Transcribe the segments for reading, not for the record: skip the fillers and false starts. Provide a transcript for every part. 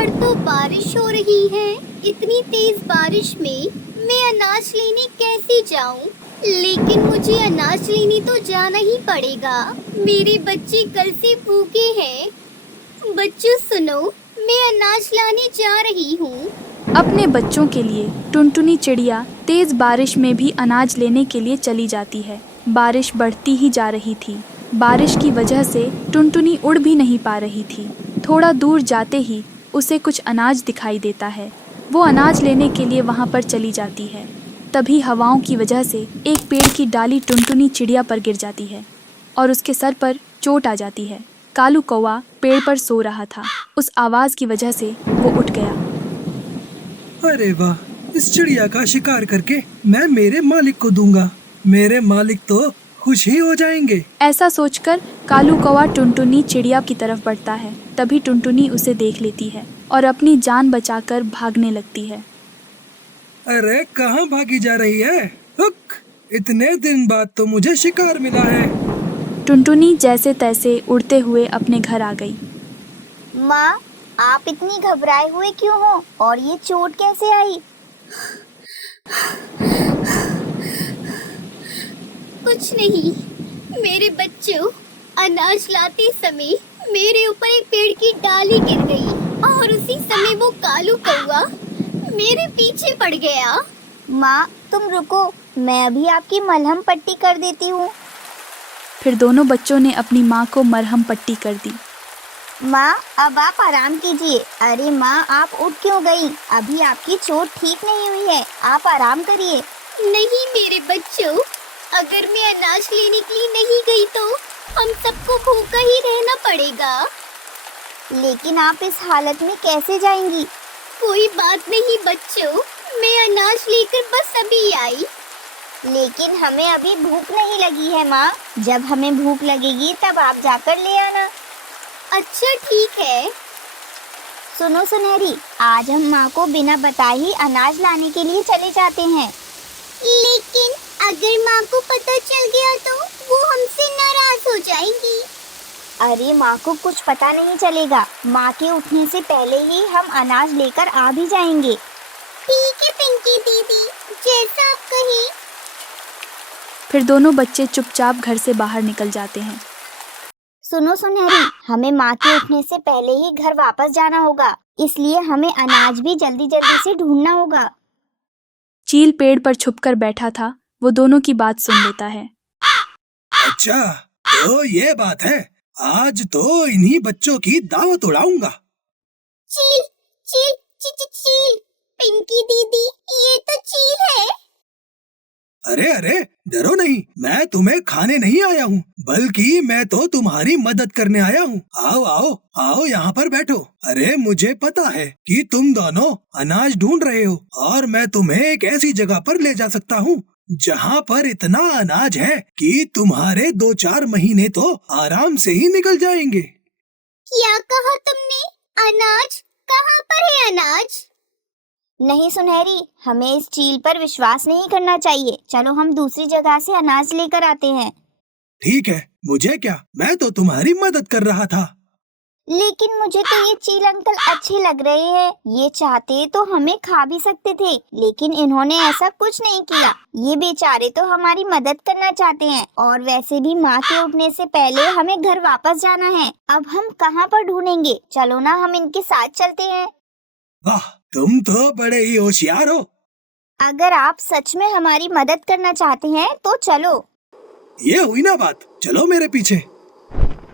बाहर तो बारिश हो रही है। इतनी तेज बारिश में मैं अनाज लेने कैसे जाऊं? लेकिन मुझे अनाज लेने तो जाना ही पड़ेगा। मेरे बच्चे कल से भूखे हैं। बच्चों सुनो, मैं अनाज लाने जा रही हूँ। अपने बच्चों के लिए टुनटुनी चिड़िया तेज बारिश में भी अनाज लेने के लिए चली जाती है। बारिश बढ़ती ही जा रही थी। बारिश की वजह से टुनटुनी उड़ भी नहीं पा रही थी। थोड़ा दूर जाते ही उसे कुछ अनाज दिखाई देता है। वो अनाज लेने के लिए वहां पर चली जाती है। तभी हवाओं की वजह से एक पेड़ की डाली टुनटुनी चिड़िया पर गिर जाती है और उसके सर पर चोट आ जाती है। कालू कौवा पेड़ पर सो रहा था। उस आवाज की वजह से वो उठ गया। अरे वाह, इस चिड़िया का शिकार करके मैं मेरे मालिक को दूंगा। मेरे मालिक तो खुश ही हो जाएंगे। ऐसा सोचकर कालू कौवा टुनटुनी चिड़िया की तरफ बढ़ता है। तभी टुनटुनी उसे देख लेती है और अपनी जान बचाकर भागने लगती है। अरे कहाँ भागी जा रही है? हुक! इतने दिन बाद तो मुझे शिकार मिला है। टुनटुनी जैसे तैसे उड़ते हुए अपने घर आ गई। माँ, आप इतनी घबराए हुए क्यों हो और ये चोट कैसे आई? कुछ नहीं, मेरे बच्चों, अनाज लाते समय मेरे ऊपर एक पेड़ की डाली गिर गई और उसी समय वो कालू कौवा मेरे पीछे पड़ गया। माँ, तुम रुको, मैं अभी आपकी मलहम पट्टी कर देती हूँ। फिर दोनों बच्चों ने अपनी माँ को मरहम पट्टी कर दी। माँ, अब आप आराम कीजिए। अरे माँ, आप उठ क्यों गई? अभी आपकी चोट ठीक नहीं हुई है, आप आराम करिए। नहीं मेरे बच्चों, अगर मैं अनाज लेने के लिए नहीं गई तो हम सबको भूखा ही रहना पड़ेगा। लेकिन आप इस हालत में कैसे जाएंगी? कोई बात नहीं बच्चों, मैं अनाज लेकर बस अभी आई। लेकिन हमें अभी भूख नहीं लगी है माँ। जब हमें भूख लगेगी तब आप जाकर ले आना। अच्छा ठीक है। सुनो सुनहरी, आज हम माँ को बिना बताए ही अनाज लाने के लिए चले जाते हैं। लेकिन अगर माँ को पता चल गया तो वो हमसे नाराज हो जाएंगी। अरे माँ को कुछ पता नहीं चलेगा। माँ के उठने से पहले ही हम अनाज लेकर आ भी जाएंगे। ठीक है पिंकी दीदी, जैसा आप कहें। फिर दोनों बच्चे चुपचाप घर से बाहर निकल जाते हैं। सुनो सुनहरी, हमें माँ के उठने से पहले ही घर वापस जाना होगा, इसलिए हमें अनाज भी जल्दी जल्दी से ढूंढना होगा। चील पेड़ पर छुपकर बैठा था। वो दोनों की बात सुन लेता है। अच्छा, तो ये बात है। आज तो इन्हीं बच्चों की दावत उड़ाऊंगा। चील चील चील, पिंकी दीदी, ये तो चील है। अरे अरे, डरो नहीं, मैं तुम्हें खाने नहीं आया हूँ, बल्कि मैं तो तुम्हारी मदद करने आया हूँ। आओ आओ आओ, यहाँ पर बैठो। अरे मुझे पता है कि तुम दोनों अनाज ढूंढ रहे हो और मैं तुम्हें एक ऐसी जगह पर ले जा सकता हूँ जहाँ पर इतना अनाज है कि तुम्हारे 2-4 महीने तो आराम से ही निकल जाएंगे। क्या कहा तुमने? अनाज? कहाँ पर है अनाज? नहीं सुनहरी, हमें इस चील पर विश्वास नहीं करना चाहिए। चलो हम दूसरी जगह से अनाज लेकर आते हैं। ठीक है, मुझे क्या, मैं तो तुम्हारी मदद कर रहा था। लेकिन मुझे तो ये चील अंकल अच्छे लग रहे हैं। ये चाहते तो हमें खा भी सकते थे, लेकिन इन्होंने ऐसा कुछ नहीं किया। ये बेचारे तो हमारी मदद करना चाहते हैं और वैसे भी माँ के उठने से पहले हमें घर वापस जाना है। अब हम कहाँ पर ढूंढेंगे? चलो ना, हम इनके साथ चलते हैं। वाह, तुम तो बड़े ही होशियार हो। अगर आप सच में हमारी मदद करना चाहते हैं तो चलो। ये हुई ना बात, चलो मेरे पीछे।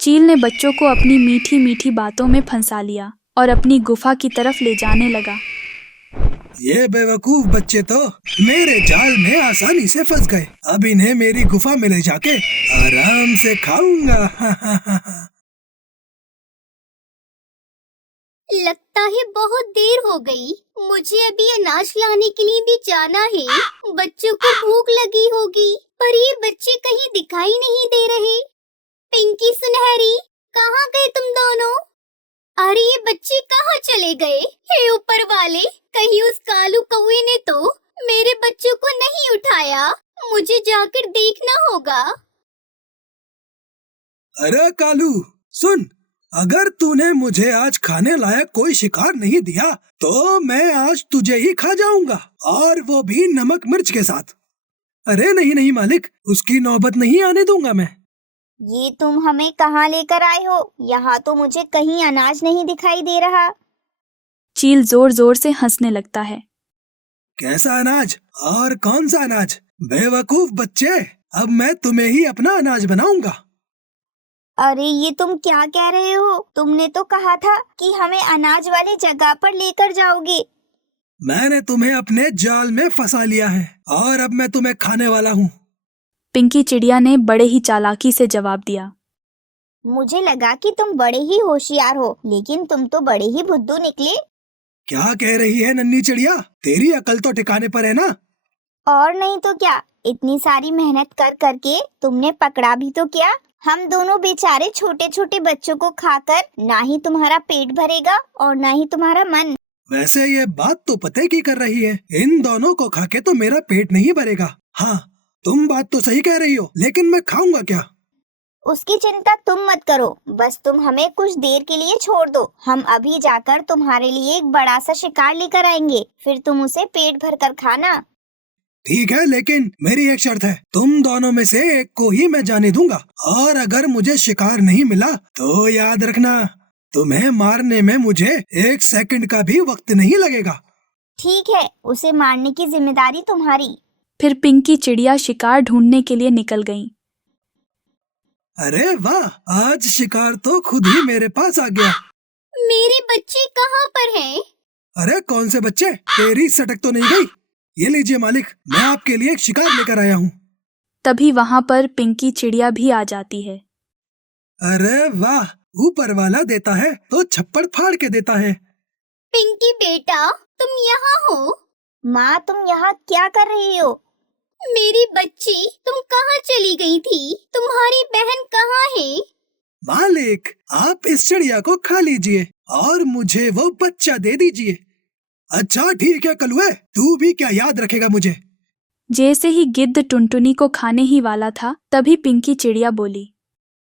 चील ने बच्चों को अपनी मीठी मीठी बातों में फंसा लिया और अपनी गुफा की तरफ ले जाने लगा। ये बेवकूफ बच्चे तो मेरे जाल में आसानी से फंस गए। अब इन्हें मेरी गुफा में ले जाके आराम से खाऊंगा। लगता है बहुत देर हो गई। मुझे अभी अनाज लाने के लिए भी जाना है। बच्चों को भूख लगी होगी, पर ये बच्चे कहीं दिखाई नहीं दे रहे। पिंकी सुनहरी, कहाँ गए तुम दोनों? अरे ये बच्चे कहाँ चले गए? हे ऊपर वाले, कहीं उस कालू कौवे ने तो मेरे बच्चों को नहीं उठाया। मुझे जाकर देखना होगा। अरे कालू, सुन, अगर तूने मुझे आज खाने लायक कोई शिकार नहीं दिया तो मैं आज तुझे ही खा जाऊंगा, और वो भी नमक मिर्च के साथ। अरे नहीं नहीं मालिक, उसकी नौबत नहीं आने दूंगा मैं। ये तुम हमें कहाँ लेकर आए हो? यहाँ तो मुझे कहीं अनाज नहीं दिखाई दे रहा। चील जोर जोर से हंसने लगता है। कैसा अनाज और कौन सा अनाज? बेवकूफ बच्चे, अब मैं तुम्हें ही अपना अनाज बनाऊंगा। अरे ये तुम क्या कह रहे हो? तुमने तो कहा था कि हमें अनाज वाली जगह पर लेकर जाओगे। मैंने तुम्हें अपने जाल में फंसा लिया है और अब मैं तुम्हें खाने वाला हूँ। पिंकी चिड़िया ने बड़े ही चालाकी से जवाब दिया। मुझे लगा कि तुम बड़े ही होशियार हो, लेकिन तुम तो बड़े ही बुद्धू निकले। क्या कह रही है नन्ही चिड़िया? तेरी अकल तो ठिकाने पर है ना? और नहीं तो क्या, इतनी सारी मेहनत कर करके तुमने पकड़ा भी तो क्या। हम दोनों बेचारे छोटे छोटे बच्चों को खाकर ना ही तुम्हारा पेट भरेगा और ना ही तुम्हारा मन। वैसे ये बात तो पते की कर रही है, इन दोनों को खाके तो मेरा पेट नहीं भरेगा। हाँ, तुम बात तो सही कह रही हो, लेकिन मैं खाऊंगा क्या? उसकी चिंता तुम मत करो, बस तुम हमें कुछ देर के लिए छोड़ दो। हम अभी जाकर तुम्हारे लिए एक बड़ा सा शिकार लेकर आएंगे, फिर तुम उसे पेट भर कर खाना। ठीक है, लेकिन मेरी एक शर्त है, तुम दोनों में से एक को ही मैं जाने दूंगा, और अगर मुझे शिकार नहीं मिला तो याद रखना, तुम्हें मारने में मुझे 1 सेकंड का भी वक्त नहीं लगेगा। ठीक है, उसे मारने की जिम्मेदारी तुम्हारी। फिर पिंकी चिड़िया शिकार ढूंढने के लिए निकल गईं। अरे वाह, आज शिकार तो खुद ही मेरे पास आ गया। मेरे बच्चे कहाँ पर हैं? अरे कौन से बच्चे? तेरी सटक तो नहीं गई? ये लीजिए मालिक, मैं आपके लिए एक शिकार लेकर आया हूँ। तभी वहां पर पिंकी चिड़िया भी आ जाती है। अरे वाह, ऊपर वाला देता है तो छप्पड़ फाड़ के देता है। पिंकी बेटा, तुम यहाँ हो? माँ, तुम यहाँ क्या कर रही हो? मेरी बच्ची, तुम कहाँ चली गई थी? तुम्हारी बहन कहाँ है? मालिक, आप इस चिड़िया को खा लीजिए और मुझे वो बच्चा दे दीजिए। अच्छा ठीक है कलुए, तू भी क्या याद रखेगा मुझे? जैसे ही गिद्ध टुनटुनी को खाने ही वाला था, तभी पिंकी चिड़िया बोली।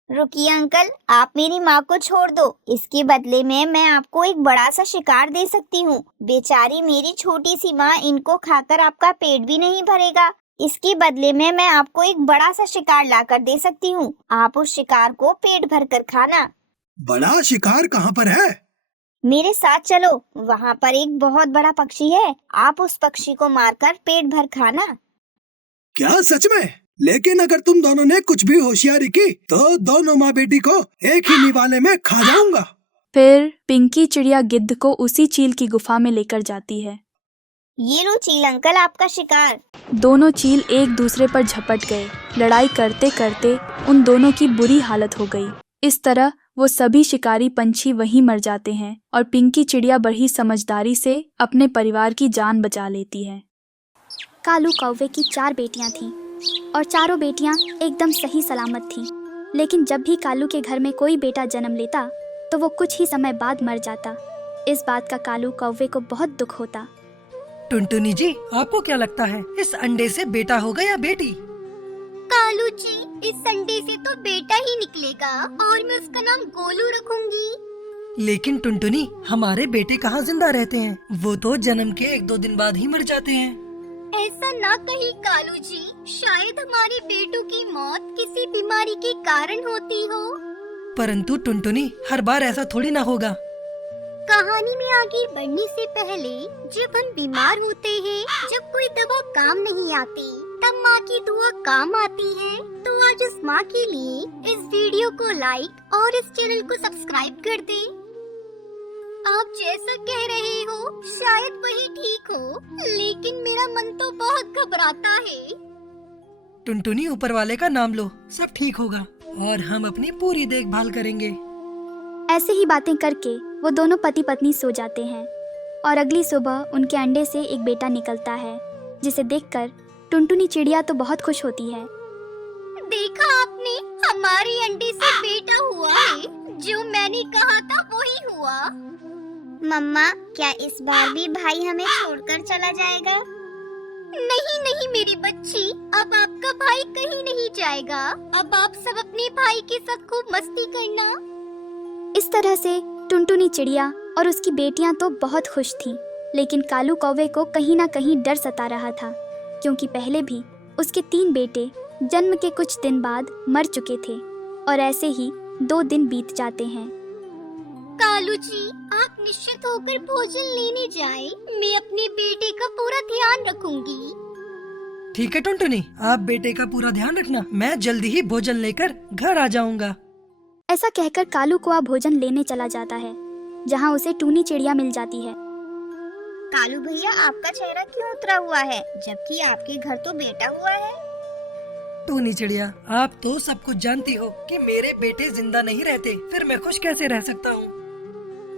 रुकिए अंकल, आप मेरी माँ को छोड़ दो। इसके बदले में मैं आपको एक बड़ा सा शिकार दे सकती हूँ। बेचारी मेरी छोटी सी माँ इनको खाकर आपका पेट भी नहीं भरेगा। इसके बदले में मैं आपको एक बड़ा सा शिकार लाकर दे सकती हूँ। आप उस शिकार को पेट भर कर खाना। बड़ा शिकार कहाँ पर है? मेरे साथ चलो, वहाँ पर एक बहुत बड़ा पक्षी है। आप उस पक्षी को मारकर पेट भर खाना। क्या सच में? लेकिन अगर तुम दोनों ने कुछ भी होशियारी की तो दोनों माँ बेटी को एक ही निवाले में खा जाऊंगा। फिर पिंकी चिड़िया गिद्ध को उसी चील की गुफा में लेकर जाती है। ये लो चील अंकल, आपका शिकार। दोनों चील एक दूसरे पर झपट गए। लड़ाई करते करते उन दोनों की बुरी हालत हो गई। इस तरह वो सभी शिकारी पंछी वहीं मर जाते हैं और पिंकी चिड़िया बड़ी समझदारी से अपने परिवार की जान बचा लेती है। कालू कौवे की 4 बेटियां थीं और चारों बेटियां एकदम सही सलामत थीं। लेकिन जब भी कालू के घर में कोई बेटा जन्म लेता तो वो कुछ ही समय बाद मर जाता। इस बात का कालू कौवे को बहुत दुख होता। टुनटुनी जी, आपको क्या लगता है इस अंडे से बेटा होगा या बेटी? कालू जी, इस संडे से तो बेटा ही निकलेगा और मैं उसका नाम गोलू रखूंगी। लेकिन टुनटुनी, हमारे बेटे कहाँ जिंदा रहते हैं? वो तो जन्म के 1-2 दिन बाद ही मर जाते हैं। ऐसा ना कही कालू जी, शायद हमारे बेटों की मौत किसी बीमारी के कारण होती हो। परंतु टुनटुनी, हर बार ऐसा थोड़ी ना होगा। कहानी में आगे बढ़ने से पहले जब हम बीमार होते हैं, जब कोई दवा काम नहीं आती, तब माँ की दुआ काम आती है। तो आज उस माँ के लिए इस वीडियो को लाइक और इस चैनल को सब्सक्राइब कर दें। आप जैसा कह रहे हो शायद वही ठीक हो, लेकिन मेरा मन तो बहुत घबराता है। टुनटुनी, ऊपर वाले का नाम लो, सब ठीक होगा और हम अपनी पूरी देखभाल करेंगे। ऐसे ही बातें करके वो दोनों पति पत्नी सो जाते हैं और अगली सुबह उनके अंडे से एक बेटा निकलता है, जिसे देखकर टुनटुनी चिड़िया तो बहुत खुश होती है। देखा आपने, हमारे अंडे से बेटा हुआ है। जो मैंने कहा था वही हुआ। मम्मा, क्या इस बार भी भाई हमें छोड़कर चला जाएगा? नहीं नहीं मेरी बच्ची, अब आपका भाई कहीं नहीं जाएगा। अब आप सब अपने भाई के साथ खूब मस्ती करना। इस तरह से टुनटुनी चिड़िया और उसकी बेटियां तो बहुत खुश थीं, लेकिन कालू कौवे को कहीं ना कहीं डर सता रहा था, क्योंकि पहले भी उसके 3 बेटे जन्म के कुछ दिन बाद मर चुके थे और ऐसे ही 2 दिन बीत जाते हैं। कालू जी, आप निश्चित होकर भोजन लेने जाएं। मैं अपने बेटे का पूरा ध्यान रखूंगी। ठीक है टुनटुनी, आप बेटे का पूरा ध्यान रखना। मैं जल्दी ही भोजन लेकर घर आ जाऊंगा। ऐसा कहकर कालू कौवा भोजन लेने चला जाता है, जहाँ उसे टूनी चिड़िया मिल जाती है। कालू भैया, आपका चेहरा क्यों उतरा हुआ है, जबकि आपके घर तो बेटा हुआ है? टूनी चिड़िया, आप तो सब कुछ जानती हो कि मेरे बेटे जिंदा नहीं रहते, फिर मैं खुश कैसे रह सकता हूँ?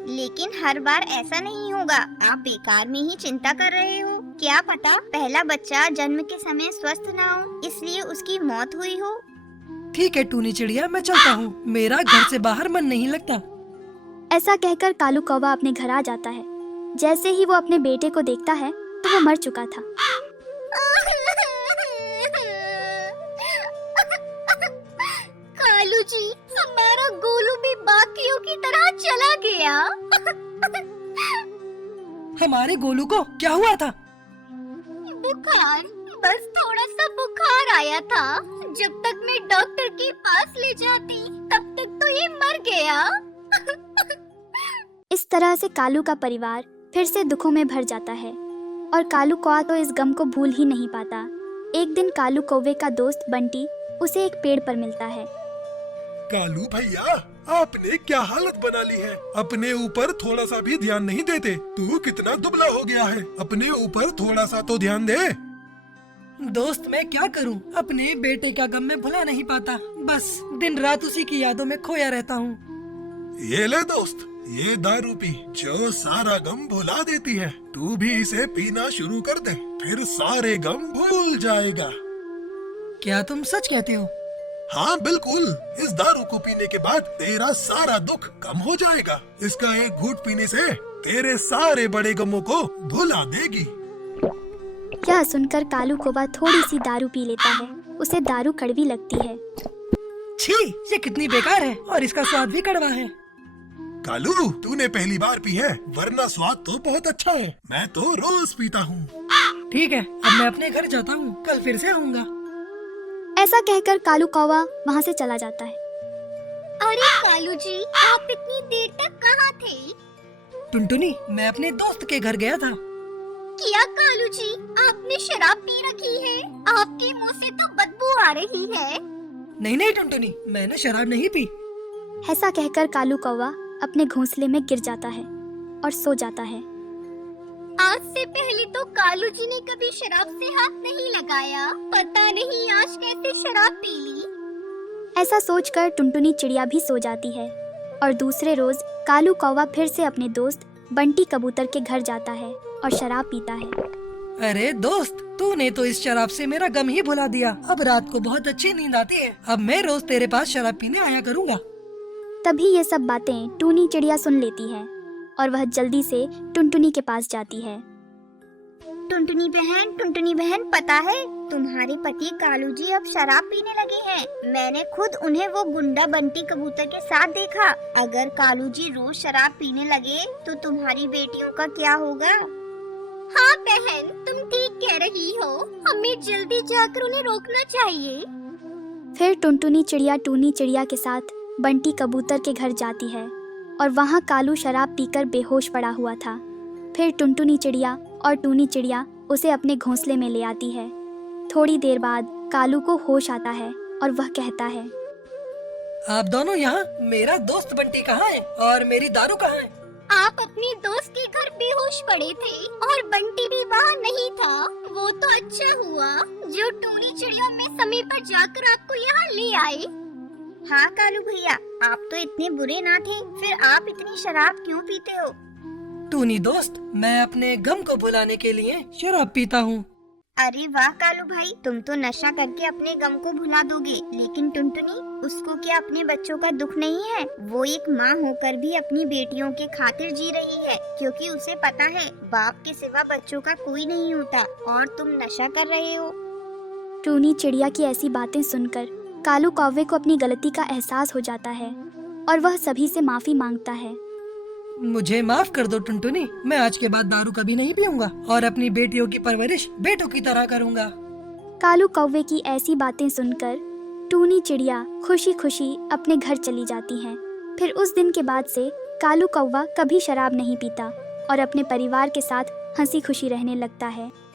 लेकिन हर बार ऐसा नहीं होगा। आप बेकार में ही चिंता कर रहे हो। क्या पता पहला बच्चा जन्म के समय स्वस्थ ना हो, इसलिए उसकी मौत हुई हो। ठीक है टूनी चिड़िया, मैं चलता हूँ। मेरा घर से बाहर मन नहीं लगता। ऐसा कहकर कालू कौवा अपने घर आ जाता है। जैसे ही वो अपने बेटे को देखता है तो वो मर चुका था। कालू जी, हमारा गोलू भी बाकियों की तरह चला गया। हमारे गोलू को क्या हुआ था? बुखार, बस थोड़ा सा बुखार आया था। जब तक मैं डॉक्टर के पास ले जाती, तब तक तो ये मर गया। इस तरह से कालू का परिवार फिर से दुखों में भर जाता है और कालू कौवा तो इस गम को भूल ही नहीं पाता। एक दिन कालू कौवे का दोस्त बंटी उसे एक पेड़ पर मिलता है। कालू भैया, आपने क्या हालत बना ली है। अपने ऊपर थोड़ा सा भी ध्यान नहीं देते। तू कितना दुबला हो गया है, अपने ऊपर थोड़ा सा तो ध्यान दे। दोस्त, मैं क्या करूं? अपने बेटे का गम मैं भुला नहीं पाता। बस दिन रात उसी की यादों में खोया रहता हूँ। ये ले दोस्त, ये दारू पी जो सारा गम भुला देती है। तू भी इसे पीना शुरू कर दे, फिर सारे गम भूल जाएगा। क्या तुम सच कहते हो? हाँ बिल्कुल, इस दारू को पीने के बाद तेरा सारा दुख कम हो जाएगा। इसका एक घूंट पीने से तेरे सारे बड़े गमों को भुला देगी। यह सुनकर कालू कौवा थोड़ी सी दारू पी लेता है। उसे दारू कड़वी लगती है। छी, ये कितनी बेकार है और इसका स्वाद भी कड़वा है। कालू, तूने पहली बार पी है, वरना स्वाद तो बहुत अच्छा है। मैं तो रोज पीता हूँ। ठीक है, अब मैं अपने घर जाता हूँ। कल फिर से आऊँगा। ऐसा कहकर कालू कौवा वहाँ से चला जाता है। अरे कालू जी, आप इतनी देर तक कहाँ थे? टुनटुनी, मैं अपने दोस्त के घर गया था। क्या कालू जी, आपने शराब पी रखी है? आपके मुंह से तो बदबू आ रही है। नहीं नहीं टुनटुनी, मैंने शराब नहीं पी। ऐसा कहकर कालू कौवा अपने घोंसले में गिर जाता है और सो जाता है। आज से पहले तो कालू जी ने कभी शराब से हाथ नहीं लगाया। पता नहीं आज कैसे शराब पी ली। ऐसा सोचकर टुनटुनी चिड़िया भी सो जाती है और दूसरे रोज कालू कौवा फिर से अपने दोस्त बंटी कबूतर के घर जाता है और शराब पीता है। अरे दोस्त, तूने तो इस शराब से मेरा गम ही भुला दिया। अब रात को बहुत अच्छी नींद आती है। अब मैं रोज तेरे पास शराब पीने आया करूँगा। तभी ये सब बातें टूनी चिड़िया सुन लेती है और वह जल्दी से टुनटुनी के पास जाती है। टुनटुनी बहन, पता है तुम्हारे पति कालू जी अब शराब पीने लगे हैं। मैंने खुद उन्हें वो गुंडा बंटी कबूतर के साथ देखा। अगर कालू जी रोज शराब पीने लगे तो तुम्हारी बेटियों का क्या होगा? हाँ बहन, तुम ठीक कह रही हो। हमें जल्दी जाकर उन्हें रोकना चाहिए। फिर टुनटुनी चिड़िया टूनी चिड़िया के साथ बंटी कबूतर के घर जाती है और वहाँ कालू शराब पीकर बेहोश पड़ा हुआ था। फिर टुनटुनी चिड़िया और टूनी चिड़िया उसे अपने घोंसले में ले आती है। थोड़ी देर बाद कालू को होश आता है और वह कहता है, आप दोनों यहाँ? मेरा दोस्त बंटी कहाँ है और मेरी दारू कहाँ है? आप अपने दोस्त के घर बेहोश पड़े थे और बंटी भी वहाँ नहीं था। वो तो अच्छा हुआ जो टूनी चिड़िया में समय पर जाकर आपको यहाँ ले आए। हाँ कालू भैया, आप तो इतने बुरे ना थे, फिर आप इतनी शराब क्यों पीते हो? टूनी दोस्त, मैं अपने गम को भुलाने के लिए शराब पीता हूँ। अरे वाह कालू भाई, तुम तो नशा करके अपने गम को भुला दोगे। लेकिन टुनटुनी, उसको क्या अपने बच्चों का दुख नहीं है? वो एक माँ होकर भी अपनी बेटियों के खातिर जी रही है, क्योंकि उसे पता है बाप के सिवा बच्चों का कोई नहीं होता, और तुम नशा कर रहे हो। टूनी चिड़िया की ऐसी बातें सुनकर कालू कौवे को अपनी गलती का एहसास हो जाता है और वह सभी से माफ़ी मांगता है। मुझे माफ कर दो टुनटुनी, मैं आज के बाद दारू कभी नहीं पीऊंगा और अपनी बेटियों की परवरिश बेटों की तरह करूंगा। कालू कौवे की ऐसी बातें सुनकर टूनी चिड़िया खुशी खुशी अपने घर चली जाती हैं। फिर उस दिन के बाद से कालू कौवा कभी शराब नहीं पीता और अपने परिवार के साथ हंसी खुशी रहने लगता है।